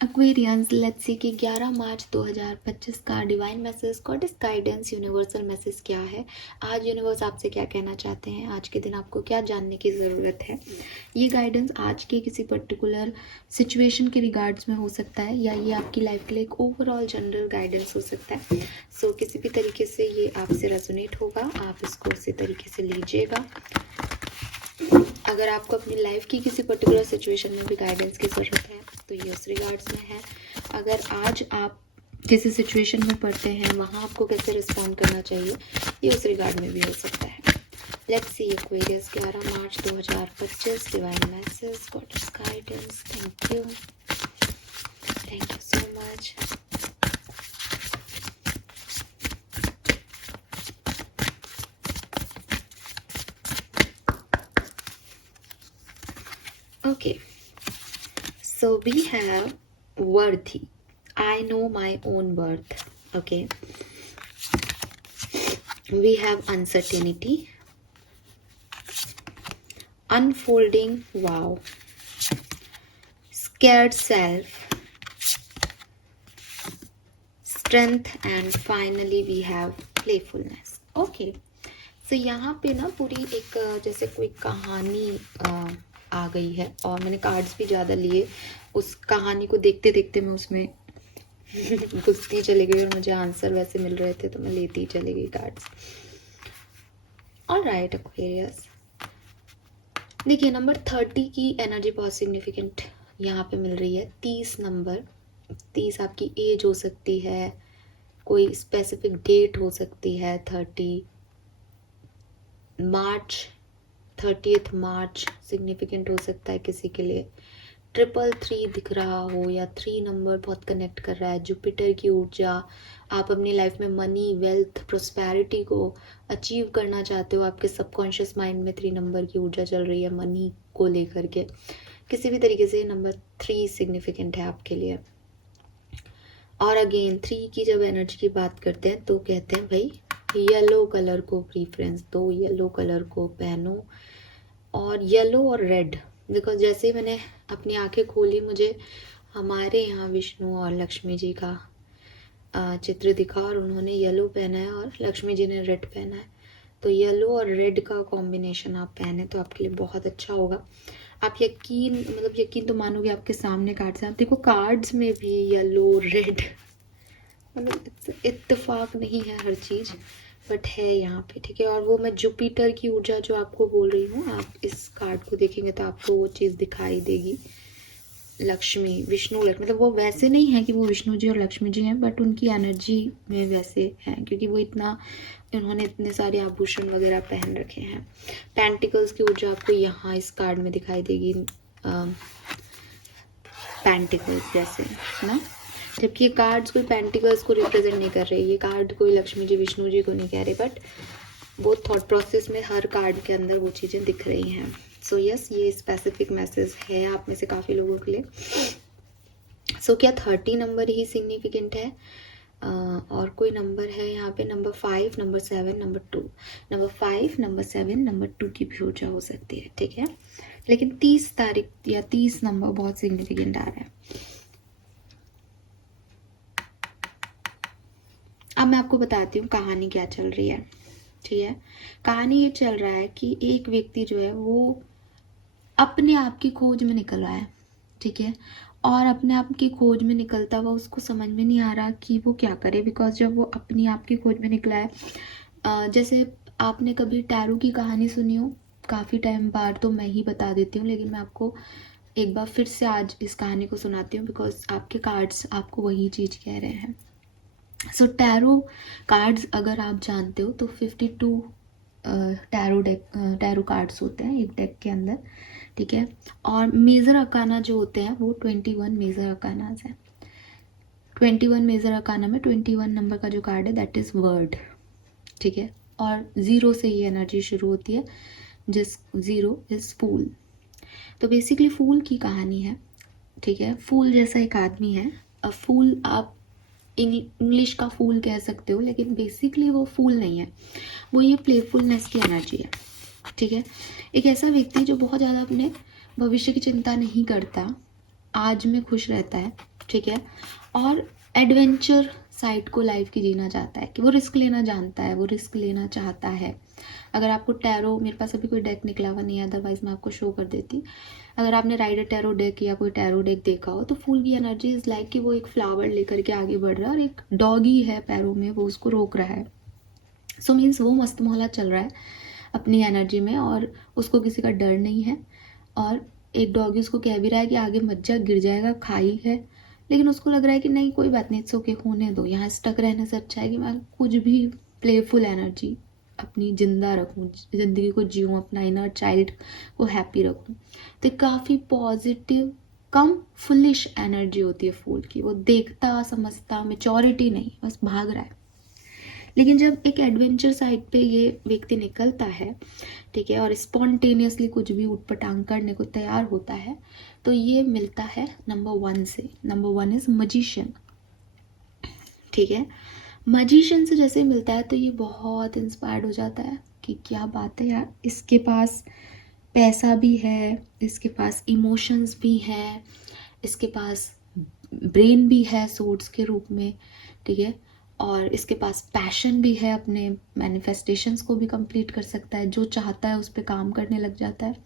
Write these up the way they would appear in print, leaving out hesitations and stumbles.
Aquarians, let's see कि 11 मार्च 2025 का divine message, goddess guidance, universal message क्या है। आज यूनिवर्स आपसे क्या कहना चाहते हैं, आज के दिन आपको क्या जानने की ज़रूरत है। ये गाइडेंस आज के किसी पर्टिकुलर सिचुएशन के रिगार्ड्स में हो सकता है, या ये आपकी लाइफ के लिए एक ओवरऑल जनरल गाइडेंस हो सकता है। सो किसी भी तरीके से ये आपसे रेजोनेट होगा, आप इसको उसी तरीके से लीजिएगा। अगर आपको अपनी लाइफ की किसी पर्टिकुलर सिचुएशन में भी गाइडेंस की ज़रूरत है तो ये उस रिगार्ड्स में है। अगर आज आप किसी सिचुएशन में पढ़ते हैं वहाँ आपको कैसे रिस्पॉन्ड करना चाहिए, ये उस रिगार्ड में भी हो सकता है। Let's see Aquarius, 11 March 2025, divine message, goddess guidance. Thank you so much. Okay, so we have worthy. I know my own worth. Okay. We have uncertainty, unfolding wow, scared self, strength, and finally we have playfulness. Okay. So यहाँ पे ना पूरी एक जैसे कोई कहानी आ गई है, और मैंने कार्ड्स भी ज़्यादा लिए। उस कहानी को देखते देखते मैं उसमें घुसती चली गई, और मुझे आंसर वैसे मिल रहे थे तो मैं लेती चली गई कार्ड्स। ऑलराइट एक्वेरियस, देखिए नंबर 30 की एनर्जी बहुत सिग्निफिकेंट यहाँ पे मिल रही है। 30 नंबर, 30 आपकी एज हो सकती है, कोई स्पेसिफिक डेट हो सकती है। 30 मार्च, 30 मार्च सिग्निफिकेंट हो सकता है किसी के लिए। 333 दिख रहा हो, या 3 नंबर बहुत कनेक्ट कर रहा है। जुपिटर की ऊर्जा, आप अपनी लाइफ में मनी, वेल्थ, प्रोस्पेरिटी को अचीव करना चाहते हो, आपके सबकॉन्शियस माइंड में 3 नंबर की ऊर्जा चल रही है मनी को लेकर के। किसी भी तरीके से नंबर 3 सिग्निफिकेंट है आपके लिए। और अगेन 3 की जब एनर्जी की बात करते हैं तो कहते हैं भाई येलो कलर को प्रीफरेंस दो, येलो कलर को पहनो, और येलो और रेड। बिकॉज जैसे ही मैंने अपनी आंखें खोली मुझे हमारे यहाँ विष्णु और लक्ष्मी जी का चित्र दिखा, और उन्होंने येलो पहना है और लक्ष्मी जी ने रेड पहना है। तो येलो और रेड का कॉम्बिनेशन आप पहने तो आपके लिए बहुत अच्छा होगा। आप यकीन तो मानोगे, आपके सामने कार्ड्स हैं, आप देखो कार्ड्स में भी येलो रेड, मतलब इत्तेफाक नहीं है हर चीज़, बट है यहाँ पे, ठीक है। और वो मैं जुपिटर की ऊर्जा जो आपको बोल रही हूँ, आप इस कार्ड को देखेंगे तो आपको वो चीज़ दिखाई देगी। लक्ष्मी, विष्णु, मतलब वो वैसे नहीं है कि वो विष्णु जी और लक्ष्मी जी हैं, बट उनकी एनर्जी में वैसे हैं, क्योंकि वो उन्होंने इतने सारे आभूषण वगैरह पहन रखे हैं। पेंटिकल्स की ऊर्जा आपको यहाँ इस कार्ड में दिखाई देगी, पेंटिकल्स जैसे ना, जबकि ये कार्ड्स कोई पेंटिकल्स को रिप्रेजेंट नहीं कर रहे, ये कार्ड कोई लक्ष्मी जी विष्णु जी को नहीं कह रहे, बट वो थॉट प्रोसेस में हर कार्ड के अंदर वो चीज़ें दिख रही हैं। सो यस, ये स्पेसिफिक मैसेज है आप में से काफ़ी लोगों के लिए। सो क्या 30 नंबर ही सिग्निफिकेंट है, और कोई नंबर है यहाँ पे? Number 5, number 7, number 2, number 5, number 7, number 2 की भी ऊर्जा हो सकती है, ठीक है। लेकिन 30 तारीख या 30 नंबर बहुत सिग्निफिकेंट आ रहा है। अब मैं आपको बताती हूँ कहानी क्या चल रही है, ठीक है। कहानी ये चल रहा है कि एक व्यक्ति जो है वो अपने आप की खोज में निकल रहा है, ठीक है। और अपने आप की खोज में निकलता हुआ उसको समझ में नहीं आ रहा कि वो क्या करे, बिकॉज जब वो अपनी आप की खोज में निकला है, जैसे आपने कभी टैरो की कहानी सुनी हो, काफ़ी टाइम बाद तो मैं ही बता देती हूँ, लेकिन मैं आपको एक बार फिर से आज इस कहानी को सुनाती हूँ, बिकॉज आपके कार्ड्स आपको वही चीज़ कह रहे हैं। सो टैरो कार्ड्स अगर आप जानते हो तो 52 टैरो कार्ड्स होते हैं एक डेक के अंदर, ठीक है। और मेजर अकाना जो होते हैं वो 21 मेजर अकानाज हैं। 21 मेजर अकाना में 21 नंबर का जो कार्ड है दैट इज़ वर्ड, ठीक है। और 0 से ये एनर्जी शुरू होती है, जिस 0 इज़ फूल। तो बेसिकली फूल की कहानी है, ठीक है। फूल जैसा एक आदमी है, अब फूल आप इंग्लिश का फूल कह सकते हो, लेकिन बेसिकली वो फूल नहीं है, वो ये प्लेफुलनेस की एनर्जी है, ठीक है। एक ऐसा व्यक्ति जो बहुत ज़्यादा अपने भविष्य की चिंता नहीं करता, आज में खुश रहता है, ठीक है। और एडवेंचर साइड को लाइफ की जीना चाहता है, कि वो रिस्क लेना जानता है, वो रिस्क लेना चाहता है। अगर आपको टैरो, मेरे पास अभी कोई डेक निकला हुआ नहीं है, अदरवाइज मैं आपको शो कर देती। अगर आपने राइडर टैरो डेक या कोई टैरो डेक देखा हो, तो फूल की एनर्जी इज लाइक कि वो एक फ्लावर लेकर के आगे बढ़ रहा है और एक डॉगी है पैरों में, वो उसको रोक रहा है। सो मीन्स वो मस्त मोहल्ला चल रहा है अपनी एनर्जी में, और उसको किसी का डर नहीं है। और एक डॉगी उसको कह भी रहा है कि आगे मत जा, गिर जाएगा, खाई है, लेकिन उसको लग रहा है कि नहीं कोई बात नहीं, इट्स ओके, होने दो, यहाँ स्टक रहने से अच्छा है कि मैं कुछ भी प्लेफुल एनर्जी अपनी जिंदा रखूँ, ज़िंदगी को जीऊँ, अपना इनर चाइल्ड को हैप्पी रखूँ। तो काफ़ी पॉजिटिव, कम फुलिश एनर्जी होती है फूल की। वो देखता समझता, मेचोरिटी नहीं, बस भाग रहा है। लेकिन जब एक एडवेंचर साइड पे ये व्यक्ति निकलता है, ठीक है, और स्पॉन्टेनियसली कुछ भी उठपटांग करने को तैयार होता है, तो ये मिलता है नंबर 1 से। नंबर 1 इज मजिशियन, ठीक है। मजिशियन से जैसे मिलता है तो ये बहुत इंस्पायर्ड हो जाता है कि क्या बात है यार, इसके पास पैसा भी है, इसके पास इमोशंस भी है, इसके पास ब्रेन भी है सोर्स के रूप में, ठीक है, और इसके पास पैशन भी है, अपने मैनिफेस्टेशंस को भी कंप्लीट कर सकता है, जो चाहता है उस पर काम करने लग जाता है।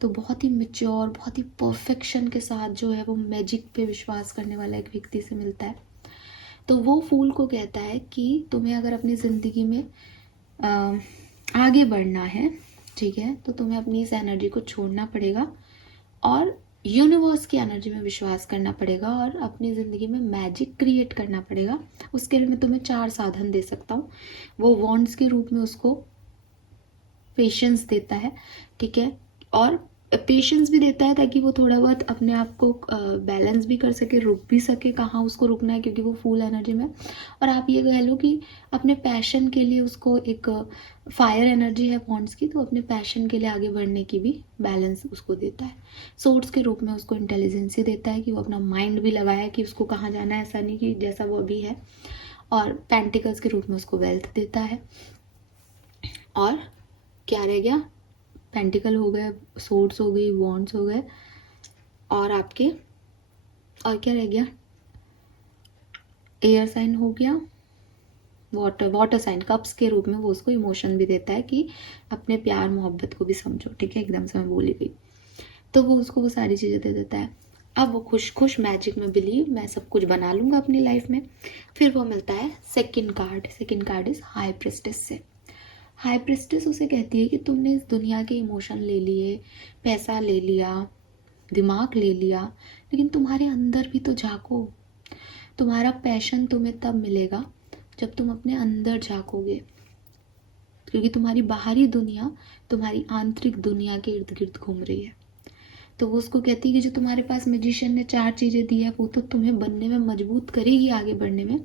तो बहुत ही मेच्योर, बहुत ही परफेक्शन के साथ जो है वो मैजिक पे विश्वास करने वाला एक व्यक्ति से मिलता है। तो वो फूल को कहता है कि तुम्हें अगर अपनी ज़िंदगी में आगे बढ़ना है, ठीक है, तो तुम्हें अपनी इस एनर्जी को छोड़ना पड़ेगा और यूनिवर्स की एनर्जी में विश्वास करना पड़ेगा और अपनी ज़िंदगी में मैजिक क्रिएट करना पड़ेगा। उसके लिए मैं तुम्हें 4 साधन दे सकता हूँ। वो वॉन्ड्स के रूप में उसको पेशेंस देता है, ठीक है, और पेशेंस भी देता है ताकि वो थोड़ा बहुत अपने आप को बैलेंस भी कर सके, रुक भी सके कहाँ उसको रुकना है, क्योंकि वो फुल एनर्जी में। और आप ये कह लो कि अपने पैशन के लिए उसको एक फायर एनर्जी है वॉन्ड्स की, तो अपने पैशन के लिए आगे बढ़ने की भी बैलेंस उसको देता है। सोर्ड्स के रूप में उसको इंटेलिजेंस ही देता है कि वो अपना माइंड भी लगाए कि उसको कहाँ जाना है, ऐसा नहीं कि जैसा वो अभी है। और पेंटिकल्स के रूप में उसको वेल्थ देता है। और क्या रह गया, पेंटिकल हो गए, सोर्ड्स हो गई, वॉन्ड्स हो गए, और आपके और क्या रह गया, एयर साइन हो गया, वाटर साइन, कप्स के रूप में वो उसको इमोशन भी देता है कि अपने प्यार मोहब्बत को भी समझो, ठीक है, एकदम से मैं बोली गई। तो वो उसको वो सारी चीज़ें दे देता है। अब वो खुश खुश मैजिक में बिलीव, मैं सब कुछ बना लूँगा अपनी लाइफ में। फिर वो मिलता है second card is high prestige से। हाई प्रेस्टिस उसे कहती है कि तुमने इस दुनिया के इमोशन ले लिए, पैसा ले लिया, दिमाग ले लिया, लेकिन तुम्हारे अंदर भी तो झांको। तुम्हारा पैशन तुम्हें तब मिलेगा जब तुम अपने अंदर झांकोगे, क्योंकि तुम्हारी बाहरी दुनिया तुम्हारी आंतरिक दुनिया के इर्द गिर्द घूम रही है। तो वो उसको कहती है कि जो तुम्हारे पास मैजिशियन ने 4 चीज़ें दी है वो तो तुम्हें बनने में मजबूत करेगी आगे बढ़ने में,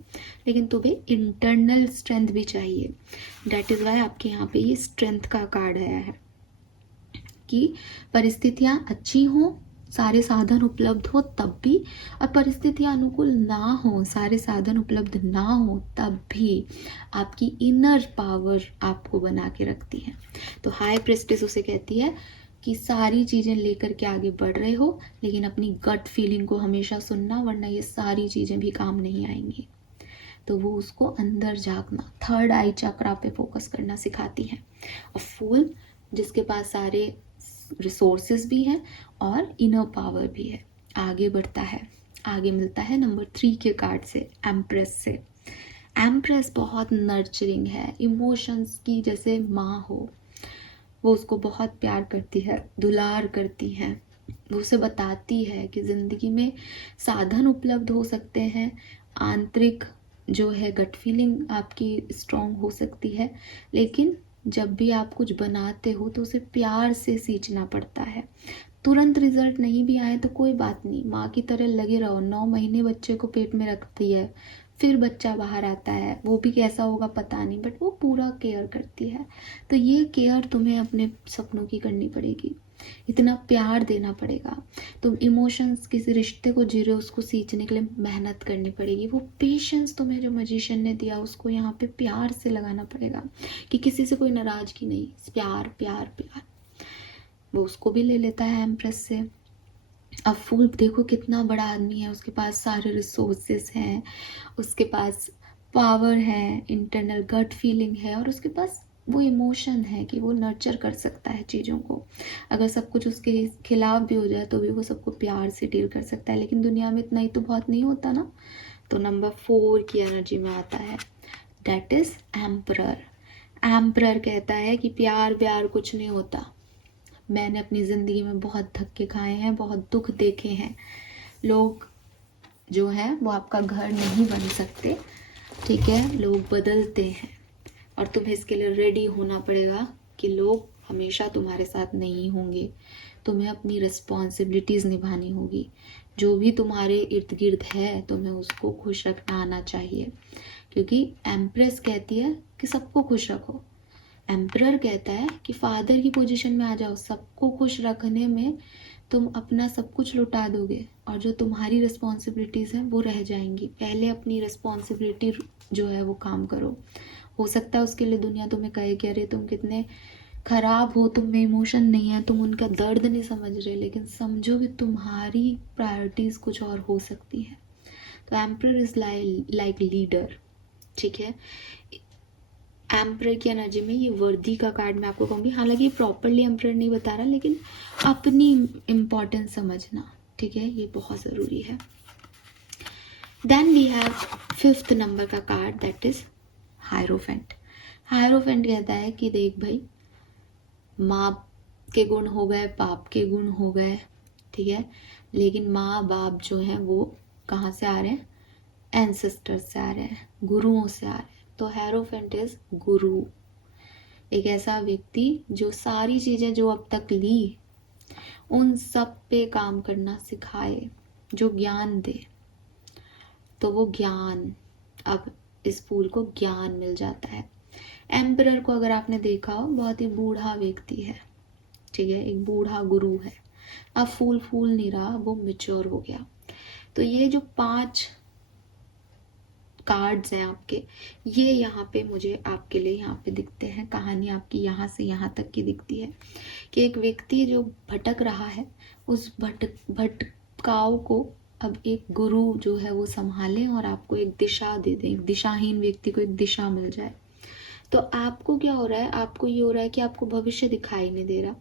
लेकिन तुम्हें इंटरनल स्ट्रेंथ भी चाहिए। डैट इज़ वाई आपके यहाँ पे ये स्ट्रेंथ का कार्ड आया है कि परिस्थितियाँ अच्छी हों, सारे साधन उपलब्ध हो तब भी, और परिस्थितियाँ अनुकूल ना हो, सारे साधन उपलब्ध ना हो तब भी आपकी इनर पावर आपको बना के रखती है। तो हाई प्रेस्टिस उसे कहती है कि सारी चीज़ें लेकर के आगे बढ़ रहे हो, लेकिन अपनी गट फीलिंग को हमेशा सुनना, वरना ये सारी चीज़ें भी काम नहीं आएंगी। तो वो उसको अंदर झांकना, थर्ड आई चक्रा पे फोकस करना सिखाती है। और फूल जिसके पास सारे रिसोर्सेज भी हैं और इनर पावर भी है, आगे बढ़ता है। आगे मिलता है नंबर 3 के कार्ड से, एम्प्रेस से। एम्प्रेस बहुत नर्चरिंग है, इमोशंस की जैसे माँ हो। वो उसको बहुत प्यार करती है, दुलार करती है। वो उसे बताती है कि ज़िंदगी में साधन उपलब्ध हो सकते हैं, आंतरिक जो है गट फीलिंग आपकी स्ट्रॉन्ग हो सकती है, लेकिन जब भी आप कुछ बनाते हो तो उसे प्यार से सींचना पड़ता है। तुरंत रिजल्ट नहीं भी आए तो कोई बात नहीं, माँ की तरह लगे रहो। 9 महीने बच्चे को पेट में रखती है, फिर बच्चा बाहर आता है, वो भी कैसा होगा पता नहीं, बट वो पूरा केयर करती है। तो ये केयर तुम्हें अपने सपनों की करनी पड़ेगी, इतना प्यार देना पड़ेगा। तुम इमोशंस किसी रिश्ते को जी रहे हो, उसको सींचने के लिए मेहनत करनी पड़ेगी। वो पेशेंस तुम्हें जो मैजिशियन ने दिया उसको यहाँ पे प्यार से लगाना पड़ेगा, कि किसी से कोई नाराजगी नहीं, प्यार प्यार प्यार। वो उसको भी ले लेता है एम्प्रेस से। अब फूल देखो कितना बड़ा आदमी है, उसके पास सारे रिसोर्सेस हैं, उसके पास पावर है, इंटरनल गट फीलिंग है, और उसके पास वो इमोशन है कि वो नर्चर कर सकता है चीज़ों को। अगर सब कुछ उसके खिलाफ भी हो जाए तो भी वो सबको प्यार से डील कर सकता है। लेकिन दुनिया में इतना ही तो बहुत नहीं होता ना। तो नंबर 4 की एनर्जी में आता है, दैट इज एम्परर। एम्परर कहता है कि प्यार व्यार कुछ नहीं होता। मैंने अपनी ज़िंदगी में बहुत धक्के खाए हैं, बहुत दुख देखे हैं। लोग जो है वो आपका घर नहीं बन सकते, ठीक है, लोग बदलते हैं, और तुम्हें इसके लिए रेडी होना पड़ेगा कि लोग हमेशा तुम्हारे साथ नहीं होंगे। तुम्हें अपनी रिस्पॉन्सिबिलिटीज़ निभानी होगी। जो भी तुम्हारे इर्द गिर्द है तुम्हें उसको खुश रखना आना चाहिए, क्योंकि एम्प्रेस कहती है कि सबको खुश रखो। एम्परर कहता है कि फादर की पोजीशन में आ जाओ, सबको खुश रखने में तुम अपना सब कुछ लुटा दोगे और जो तुम्हारी रिस्पॉन्सिबिलिटीज़ हैं वो रह जाएंगी। पहले अपनी रिस्पॉन्सिबिलिटी जो है वो काम करो। हो सकता है उसके लिए दुनिया तुम्हें कहे कि अरे तुम कितने खराब हो, तुम में इमोशन नहीं है, तुम उनका दर्द नहीं समझ रहे, लेकिन समझो कि तुम्हारी प्रायोरिटीज़ कुछ और हो सकती है। तो एम्परर इज लाइक लीडर, ठीक है। एम्परर की एनर्जी में ये वर्दी का कार्ड मैं आपको कहूँगी, हालांकि प्रॉपरली एम्परर नहीं बता रहा, लेकिन अपनी इम्पोर्टेंस समझना, ठीक है, ये बहुत ज़रूरी है। Then we have 5th number का card, that is hierophant. Hierophant कहता है कि देख भाई, माँ के गुण हो गए, बाप के गुण हो गए, ठीक है, लेकिन माँ बाप जो हैं वो कहाँ से आ रहे हैं? एंसेस्टर्स से आ रहे हैं, गुरुओं से आ रहे हैं। तो हेरोफेंट इज गुरु, एक ऐसा व्यक्ति जो सारी चीज़ें जो अब तक ली उन सब पे काम करना सिखाए, जो ज्ञान दे। तो वो ज्ञान, अब इस फूल को ज्ञान मिल जाता है। एम्परर को अगर आपने देखा हो, बहुत ही बूढ़ा व्यक्ति है, ठीक है, एक बूढ़ा गुरु है। अब फूल फूल नहीं रहा, वो मिच्योर हो गया। तो ये जो 5 कार्ड्स हैं आपके, ये यहाँ पे मुझे आपके लिए यहाँ पे दिखते हैं। कहानी आपकी यहाँ से यहाँ तक की दिखती है कि एक व्यक्ति जो भटक रहा है, उस भटकाव को अब एक गुरु जो है वो संभाले और आपको एक दिशा दे दे, एक दिशाहीन व्यक्ति को एक दिशा मिल जाए। तो आपको क्या हो रहा है? आपको ये हो रहा है कि आपको भविष्य दिखाई नहीं दे रहा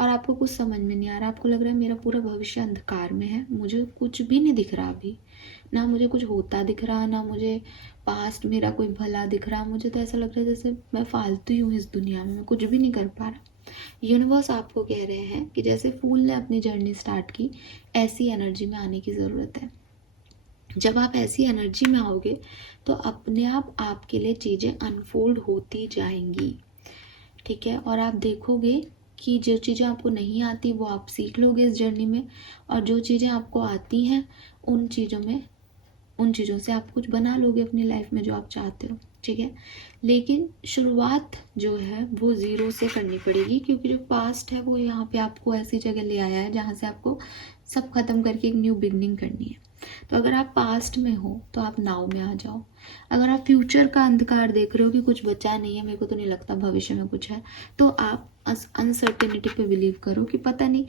और आपको कुछ समझ में नहीं आ रहा। आपको लग रहा है मेरा पूरा भविष्य अंधकार में है, मुझे कुछ भी नहीं दिख रहा अभी, ना मुझे कुछ होता दिख रहा, ना मुझे पास्ट मेरा कोई भला दिख रहा। मुझे तो ऐसा लग रहा है जैसे मैं फालतू ही हूँ इस दुनिया में, मैं कुछ भी नहीं कर पा रहा। यूनिवर्स आपको कह रहे हैं कि जैसे फूल ने अपनी जर्नी स्टार्ट की, ऐसी एनर्जी में आने की ज़रूरत है। जब आप ऐसी एनर्जी में आओगे तो अपने आप आपके लिए चीज़ें अनफोल्ड होती जाएंगी, ठीक है। और आप देखोगे कि जो चीज़ें आपको नहीं आती वो आप सीख लोगे इस जर्नी में, और जो चीज़ें आपको आती हैं उन चीज़ों से आप कुछ बना लोगे अपनी लाइफ में जो आप चाहते हो, ठीक है। लेकिन शुरुआत जो है वो ज़ीरो से करनी पड़ेगी, क्योंकि जो पास्ट है वो यहाँ पे आपको ऐसी जगह ले आया है जहाँ से आपको सब खत्म करके एक न्यू बिगनिंग करनी है। तो अगर आप पास्ट में हो तो आप नाउ में आ जाओ। अगर आप फ्यूचर का अंधकार देख रहे हो कि कुछ बचा नहीं है, मेरे को तो नहीं लगता भविष्य में कुछ है, तो आप अनसर्टेनिटी पे बिलीव करो कि पता नहीं,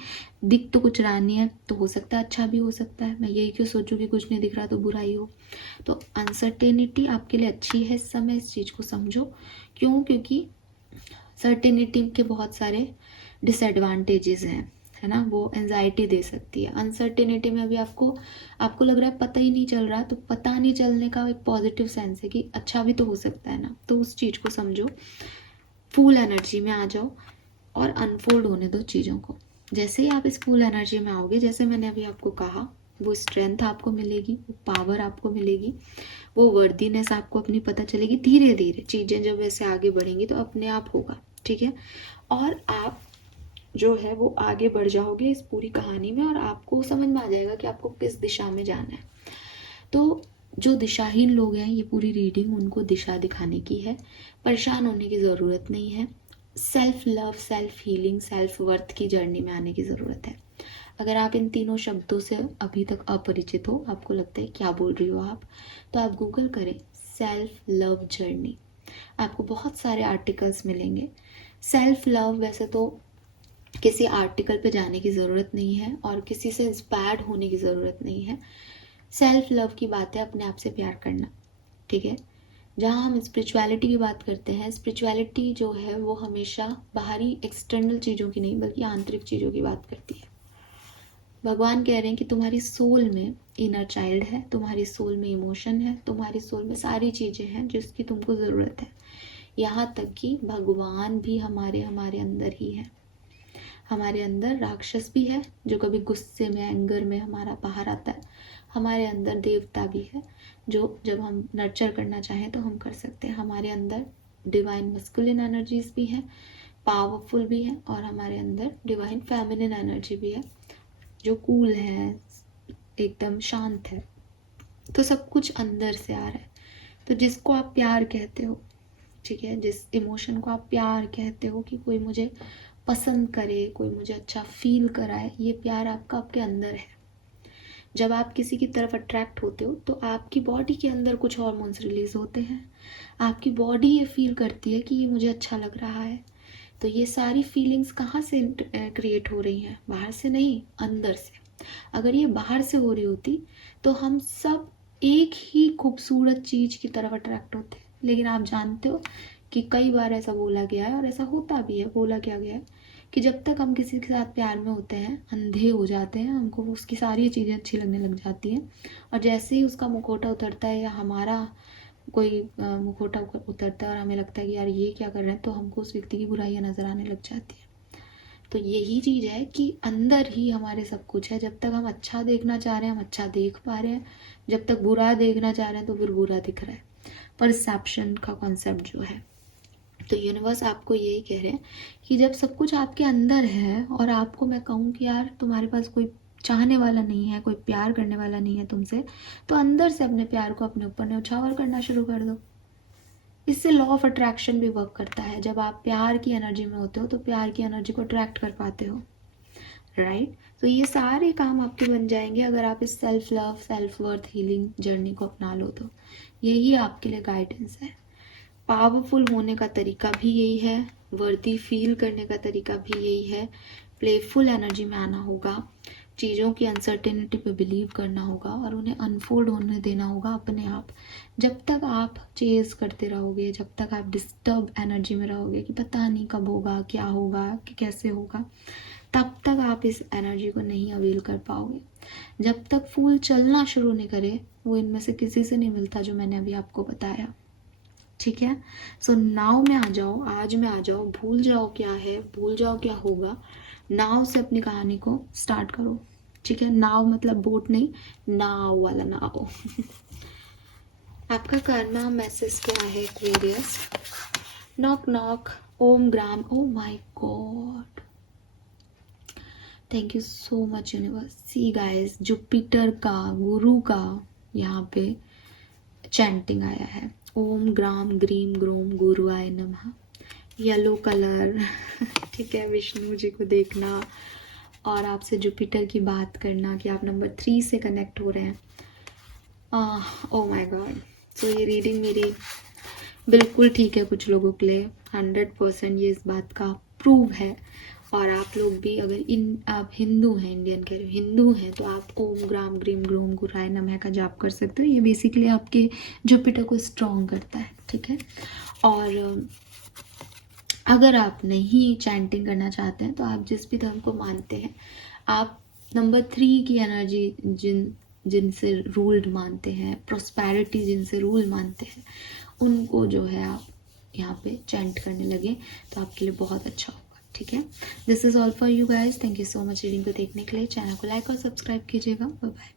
दिख तो कुछ रहा नहीं है, तो हो सकता है अच्छा भी हो सकता है। मैं यही क्यों सोचूं कि कुछ नहीं दिख रहा तो बुरा ही हो। तो अनसर्टेनिटी आपके लिए अच्छी है इस समय, इस चीज़ को समझो। क्यों? क्योंकि सर्टेनिटी के बहुत सारे डिसएडवांटेजेस हैं, है ना, वो एंजाइटी दे सकती है। अनसर्टेनिटी में अभी आपको लग रहा है पता ही नहीं चल रहा, तो पता नहीं चलने का एक पॉजिटिव सेंस है कि अच्छा भी तो हो सकता है ना, तो उस चीज़ को समझो। फुल एनर्जी में आ जाओ और अनफोल्ड होने दो चीज़ों को। जैसे ही आप इस फुल एनर्जी में आओगे, जैसे मैंने अभी आपको कहा, वो स्ट्रेंथ आपको मिलेगी, वो पावर आपको मिलेगी, वो वर्दीनेस आपको अपनी पता चलेगी। धीरे धीरे चीज़ें जब वैसे आगे बढ़ेंगी तो अपने आप होगा, ठीक है। और आप जो है वो आगे बढ़ जाओगे इस पूरी कहानी में और आपको समझ में आ जाएगा कि आपको किस दिशा में जाना है। तो जो दिशाहीन लोग हैं, ये पूरी रीडिंग उनको दिशा दिखाने की है, परेशान होने की ज़रूरत नहीं है। Self love, self healing, self worth की जर्नी में आने की ज़रूरत है। अगर आप इन तीनों शब्दों से अभी तक अपरिचित हो, आपको लगता है क्या बोल रही हो आप, तो आप गूगल करें सेल्फ लव जर्नी, आपको बहुत सारे आर्टिकल्स मिलेंगे। सेल्फ लव वैसे तो किसी आर्टिकल पे जाने की ज़रूरत नहीं है और किसी से इंस्पायर्ड होने की ज़रूरत नहीं है। सेल्फ लव की बात है, अपने आप से प्यार करना, ठीक है। जहाँ हम स्पिरिचुअलिटी की बात करते हैं, स्पिरिचुअलिटी जो है वो हमेशा बाहरी एक्सटर्नल चीज़ों की नहीं बल्कि आंतरिक चीज़ों की बात करती है। भगवान कह रहे हैं कि तुम्हारी सोल में इनर चाइल्ड है, तुम्हारी सोल में इमोशन है, तुम्हारी सोल में सारी चीज़ें हैं जिसकी तुमको ज़रूरत है। यहाँ तक कि भगवान भी हमारे अंदर ही है। हमारे अंदर राक्षस भी है जो कभी गुस्से में, एंगर में हमारा बाहर आता है। हमारे अंदर देवता भी है जो जब हम नर्चर करना चाहें तो हम कर सकते हैं। हमारे अंदर डिवाइन मस्कुलिन एनर्जीज भी हैं, पावरफुल भी है, और हमारे अंदर डिवाइन फेमिनिन एनर्जी भी है जो कूल है, एकदम शांत है। तो सब कुछ अंदर से आ रहा है। तो जिसको आप प्यार कहते हो, ठीक है, जिस इमोशन को आप प्यार कहते हो कि कोई मुझे पसंद करे, कोई मुझे अच्छा फील कराए, ये प्यार आपका आपके अंदर है। जब आप किसी की तरफ अट्रैक्ट होते हो तो आपकी बॉडी के अंदर कुछ हार्मोन्स रिलीज होते हैं। आपकी बॉडी ये फील करती है कि ये मुझे अच्छा लग रहा है। तो ये सारी फीलिंग्स कहाँ से क्रिएट हो रही हैं? बाहर से नहीं, अंदर से। अगर ये बाहर से हो रही होती तो हम सब एक ही खूबसूरत चीज़ की तरफ अट्रैक्ट होते। लेकिन आप जानते हो कि कई बार ऐसा बोला गया है और ऐसा होता भी है, बोला क्या गया है कि जब तक हम किसी के साथ प्यार में होते हैं अंधे हो जाते हैं, हमको उसकी सारी चीज़ें अच्छी लगने लग जाती हैं, और जैसे ही उसका मुखौटा उतरता है या हमारा कोई मुखौटा उतरता है और हमें लगता है कि यार ये क्या कर रहे हैं, तो हमको उस व्यक्ति की बुराइयाँ नज़र आने लग जाती है। तो यही चीज़ है कि अंदर ही हमारे सब कुछ है। जब तक हम अच्छा देखना चाह रहे हैं हम अच्छा देख पा रहे हैं, जब तक बुरा देखना चाह रहे हैं तो फिर बुरा दिख रहा है। परसेप्शन का कॉन्सेप्ट जो है, तो यूनिवर्स आपको यही कह रहे हैं कि जब सब कुछ आपके अंदर है और आपको मैं कहूँ कि यार तुम्हारे पास कोई चाहने वाला नहीं है, कोई प्यार करने वाला नहीं है तुमसे, तो अंदर से अपने प्यार को अपने ऊपर न्यौछावर करना शुरू कर दो। इससे लॉ ऑफ अट्रैक्शन भी वर्क करता है। जब आप प्यार की एनर्जी में होते हो तो प्यार की एनर्जी को अट्रैक्ट कर पाते हो, राइट। तो ये सारे काम आपके बन जाएंगे अगर आप इस self love, self worth healing journey को अपना लो तो। यही आपके लिए गाइडेंस है। पावरफुल होने का तरीका भी यही है, वर्दी फील करने का तरीका भी यही है। प्लेफुल एनर्जी में आना होगा, चीज़ों की अनसर्टेनिटी पे बिलीव करना होगा और उन्हें अनफोल्ड होने देना होगा अपने आप। जब तक आप चेज करते रहोगे, जब तक आप डिस्टर्ब एनर्जी में रहोगे कि पता नहीं कब होगा, क्या होगा, कि कैसे होगा, तब तक आप इस एनर्जी को नहीं अवेल कर पाओगे। जब तक फूल चलना शुरू नहीं करे, वो इनमें से किसी से नहीं मिलता जो मैंने अभी आपको बताया, ठीक है। सो नाव में आ जाओ, आज में आ जाओ, भूल जाओ क्या है, भूल जाओ क्या होगा, नाव से अपनी कहानी को स्टार्ट करो, ठीक है। नाव मतलब बोट नहीं, नाव वाला नाव। आपका कर्मा मैसेज क्या है एक्वेरियस? नॉक नॉक, ओम ग्राम, oh my God, thank you so much universe. See guys, Jupiter का, गुरु का यहाँ पे चैंटिंग आया है, ओम ग्राम ग्रीम ग्रोम गुरुआय नमः। येलो कलर, ठीक है। विष्णु जी को देखना और आपसे जुपिटर की बात करना कि आप नंबर 3 से कनेक्ट हो रहे हैं। ओ माय गॉड, तो ये रीडिंग मेरी बिल्कुल ठीक है कुछ लोगों के लिए, 100% ये इस बात का प्रूव है। और आप लोग भी अगर आप हिंदू हैं, इंडियन कह रहे हो, हिंदू हैं, तो आप ओम ग्राम ग्रीम ग्रोम गुराय नमः का जाप कर सकते हो। ये बेसिकली आपके जुपिटर को स्ट्रॉन्ग करता है, ठीक है। और अगर आप नहीं चैंटिंग करना चाहते हैं तो आप जिस भी धर्म को मानते हैं, आप नंबर 3 की एनर्जी जिनसे रूल्ड मानते हैं, प्रोस्पेरिटी जिनसे रूल मानते हैं, उनको जो है आप यहाँ पे चैंट करने लगे तो आपके लिए बहुत अच्छा होगा, ठीक है। This is all for you guys, thank you so much reading को देखने के लिए। चैनल को लाइक और सब्सक्राइब कीजिएगा। Bye bye.